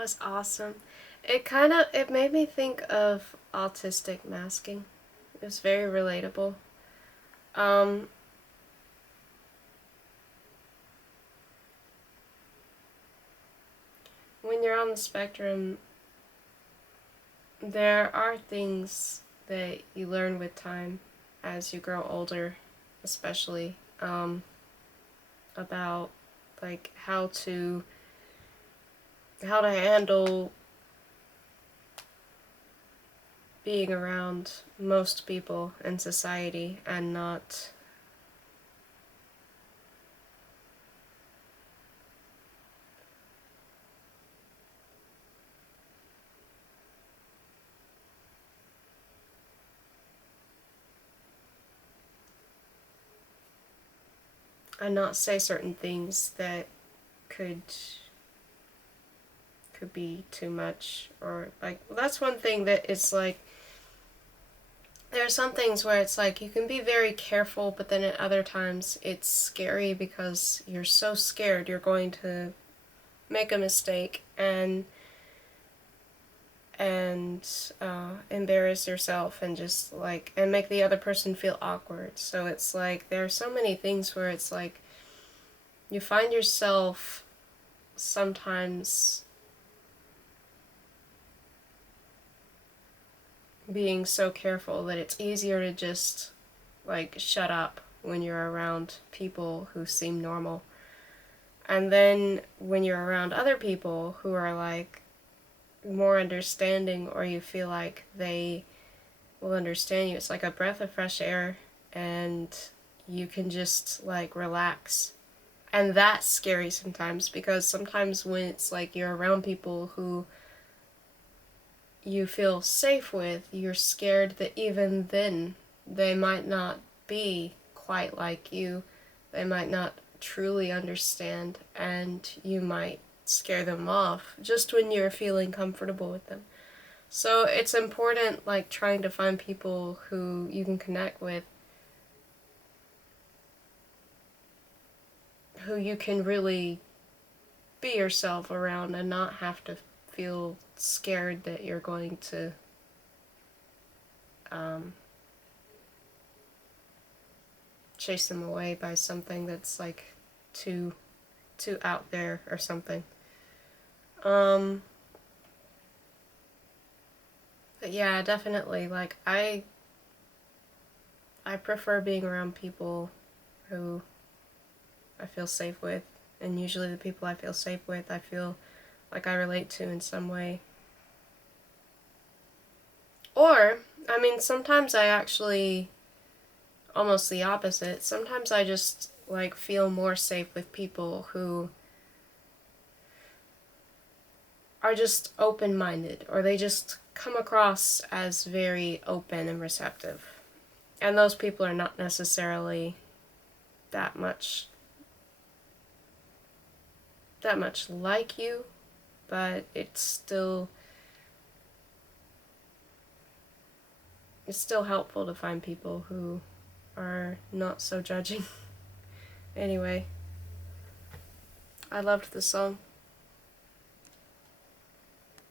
was awesome. It made me think of autistic masking. It was very relatable. Um, when you're on the spectrum, there are things that you learn with time as you grow older, especially about like how to handle being around most people in society and not say certain things that could be too much, or like, well, that's one thing that it's like there are some things where it's like you can be very careful, but then at other times it's scary because you're so scared you're going to make a mistake and embarrass yourself and just like and make the other person feel awkward. So it's like there are so many things where it's like you find yourself sometimes being so careful that it's easier to just like shut up when you're around people who seem normal. And then when you're around other people who are like more understanding, or you feel like they will understand you, it's like a breath of fresh air and you can just like relax. And that's scary sometimes, because sometimes when it's like you're around people who you feel safe with, you're scared that even then they might not be quite like you. They might not truly understand, and you might scare them off just when you're feeling comfortable with them. So it's important, like, trying to find people who you can connect with, who you can really be yourself around and not have to feel scared that you're going to um, chase them away by something that's like too out there or something. Um, but yeah, definitely. Like I prefer being around people who I feel safe with, and usually the people I feel safe with, I feel like I relate to in some way. Or, I mean, sometimes I actually almost the opposite. Sometimes I just like feel more safe with people who are just open-minded, or they just come across as very open and receptive. And those people are not necessarily that much like you, but it's still helpful to find people who are not so judging. Anyway, I loved the song.